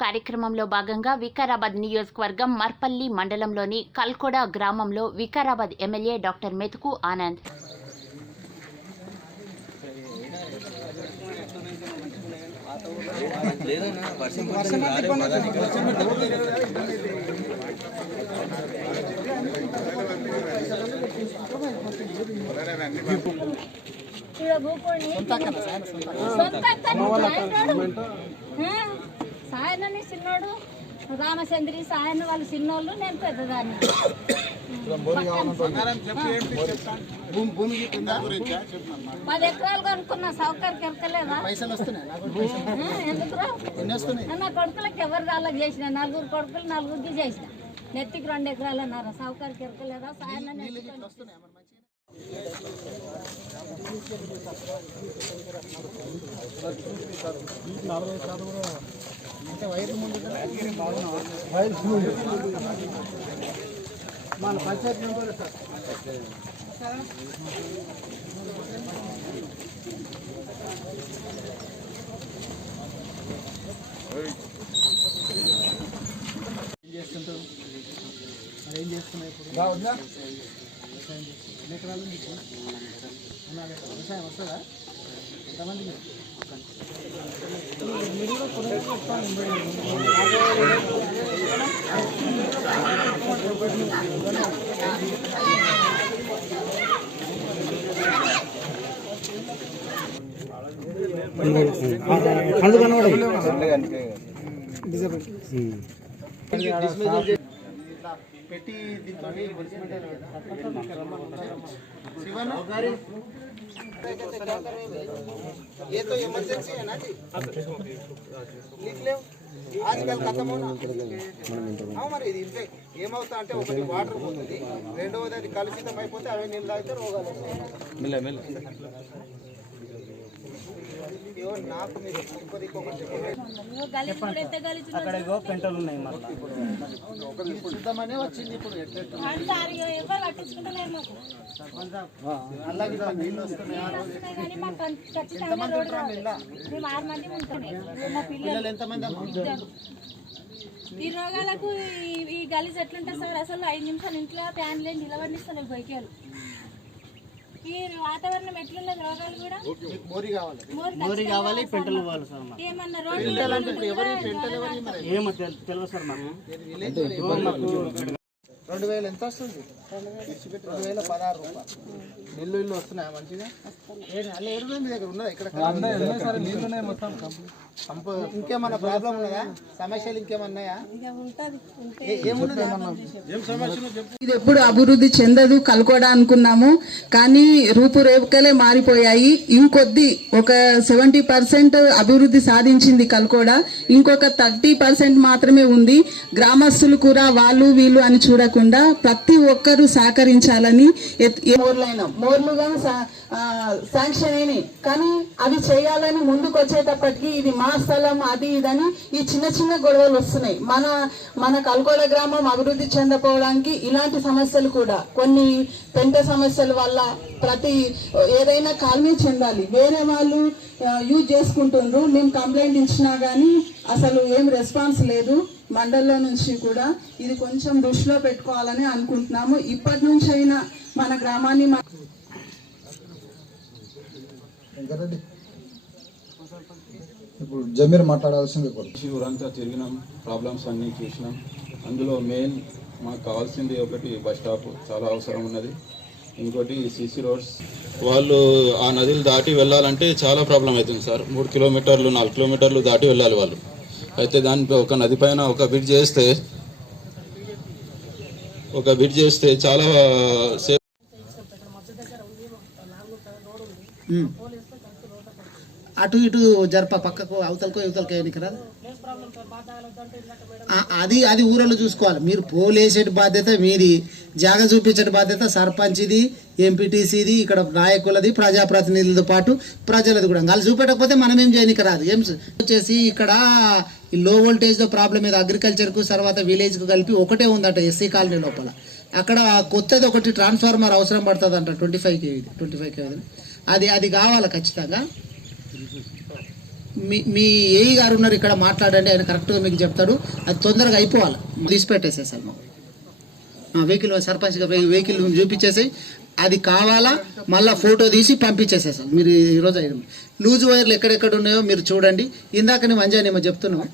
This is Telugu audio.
కార్యక్రమంలో భాగంగా వికారాబాద్ నియోజకవర్గం మర్పల్లి మండలంలోని కల్కొడ గ్రామంలో వికారాబాద్ ఎమ్మెల్యే డాక్టర్ మెతుకు ఆనంద్ సాయనని చిన్నోడు రామచంద్రి సాయన వాళ్ళు చిన్నోళ్ళు నేను పెద్దదాన్ని. పది ఎకరాలు కొనుక్కున్నా సౌకర్యం ఎందుకు వస్తున్నాయి? నా కొడుకులకి ఎవరు రాళ్ళకి చేసిన? నలుగురు కొడుకులు నలుగురికి చేసిన. నెత్తికి రెండు ఎకరాలు అన్నారు. సౌకర్యం సాయన మంచిగా అంటే వైర్లు ముందు మన పంచాయతీ మెంబర్లు సార్ ఏం చేస్తుంటారు మరి ఏం చేస్తున్నావు ఇప్పుడు బాగుందా వ్యవసాయం ఎన్ని ఎకరాలు. వ్యవసాయం వస్తుందా ఎంతమంది మీరు? మీరు పెట్టి దీంతో శివన్ ये तो इमरजेंसी है ना जी लिख ले ఆజ్కల్ ఖతం అవునా ఆ మరి ఇది ఇంతే ఏమవుతా అంటే ఒకటి వాటర్ పోతుంది రెండవది అది కలుషితం అయిపోతే అవి నీళ్ళు తాగితే రోగాలు అక్కడ ఇగో పెంటలు ఉన్నాయి మళ్ళీ. వచ్చింది ఇప్పుడు ఖచ్చితంగా పిల్లలు ఎంతమంది ఈ రోగాలకు ఈ- గలీజ్ ఎట్లుంటారు సార్? అసలు ఐదు నిమిషాలు ఇంట్లో ఫ్యాన్ లేని నిలబడిస్తారు బైకేలు. ఈ వాతావరణం ఎట్లున్నది రోగాలు కూడా? మీకు మోరి కావాలి. మోరి మోరీ కావాలి పెంటలు ఇవ్వాలి సార్ మాకు ఏమన్నా రోడ్లు పిల్లలు అంటే ఇప్పుడు ఎవరి పెంటలు ఎవరి ఏమో తెల్- తెలియదు సార్ మాకు? రెండు వేలు ఎంత వస్తుంది? రెండు వేల పదహారు రూపాయలు ఇల్లు ఇల్లు వస్తున్నాయా మంచిగా ఏంటి అల్ల ఏడు మీ దగ్గర ఉన్నదా ఇక్కడ కంప ఇంకేమన్నా ప్రాబ్లం ఉన్నదా సమస్యలు ఇంకేమన్నాయా ఇది ఎప్పుడు అభివృద్ధి చెందదు కలుకోడా అనుకున్నాము. కానీ రూపురేఖలే మారిపోయాయి. ఇంకొద్ది ఒక సెవెంటీ పర్సెంట్ అభివృద్ధి సాధించింది కల్కోడా. ఇంకొక థర్టీ పర్సెంట్ మాత్రమే ఉంది. గ్రామస్తులు కూడా వాళ్ళు వీళ్ళు అని చూడకుండా ప్రతి ఒక్కరూ సహకరించాలని ఎత్- మోర్లుగా సా- శాంక్షన్ అయినాయి కానీ అది చేయాలని ముందుకు వచ్చేటప్పటికి ఇది మా స్థలం అది ఇదని ఈ చిన్న చిన్న గొడవలు వస్తున్నాయి. మన మన కల్కోడ గ్రామం అభివృద్ధి చెందపోవడానికి ఇలాంటి సమస్యలు కూడా కొన్ని పెంట సమస్యల వల్ల ప్రతి ఏదైనా కాలనీ చెందాలి. వేరే వాళ్ళు యూజ్ చేసుకుంటుండ్రు మేము కంప్లైంట్ ఇచ్చినా కానీ అసలు ఏం రెస్పాన్స్ లేదు. మండల్లో నుంచి కూడా ఇది కొంచెం దృష్టిలో పెట్టుకోవాలని అనుకుంటున్నాము. ఇప్పటి నుంచి అయినా మన గ్రామాన్ని ఇప్పుడు జమీర్ మాట్లాడాల్సింది ఊరంతా తిరిగినాం ప్రాబ్లమ్స్ అన్నీ చూసినాం. అందులో మెయిన్ మాకు కావాల్సింది ఒకటి బస్ స్టాప్. చాలా అవసరం ఉన్నది. ఇంకోటి సీసీ రోడ్స్. వాళ్ళు ఆ నదిలు దాటి వెళ్ళాలంటే చాలా ప్రాబ్లం అవుతుంది సార్. మూడు కిలోమీటర్లు నాలుగు కిలోమీటర్లు దాటి వెళ్ళాలి వాళ్ళు. అయితే దానిపై ఒక నది పైన ఒక బ్రిడ్జ్ చేస్తే ఒక బ్రిడ్జ్ చేస్తే చాలా సేఫ్ అటు ఇటు జరప పక్కకు అవతలకో ఇవతలకో ఎన్నిక రాదు అది అది ఊరలో చూసుకోవాలి. మీరు పోలేసే బాధ్యత మీది జాగ చూపించే బాధ్యత సర్పంచ్ది ఎంపీటీసీది ఇక్కడ నాయకులది ప్రజాప్రతినిధులతో పాటు ప్రజలది కూడా. వాళ్ళు చూపెట్టకపోతే మనం ఏం చేయనికి రాదు ఏం వచ్చేసి ఇక్కడ ఈ లో వోల్టేజ్తో ప్రాబ్లం మీద అగ్రికల్చర్కు తర్వాత విలేజ్కు కలిపి ఒకటే ఉందంట ఎస్సీ కాలనీ లోపల. అక్కడ కొత్తది ఒకటి ట్రాన్స్ఫార్మర్ అవసరం పడుతుంది అంట twenty five KV twenty five KV అది అది కావాలి ఖచ్చితంగా? మీ మీ ఏఈ గారు ఉన్నారు ఇక్కడ మాట్లాడండి ఆయన కరెక్ట్గా మీకు చెప్తాడు. అది తొందరగా అయిపోవాలి. తీసి పెట్టేసేసారు మాకు వెహికల్ సర్పంచ్గా వెహికల్ చూపించేసి అది కావాలా? మళ్ళీ ఫోటో తీసి పంపించేసేసాం మీరు ఈరోజు లూజ్ వైర్లు ఎక్కడెక్కడ ఉన్నాయో మీరు చూడండి. ఇందాక నేను మంచిగా నేను చెప్తున్నాం.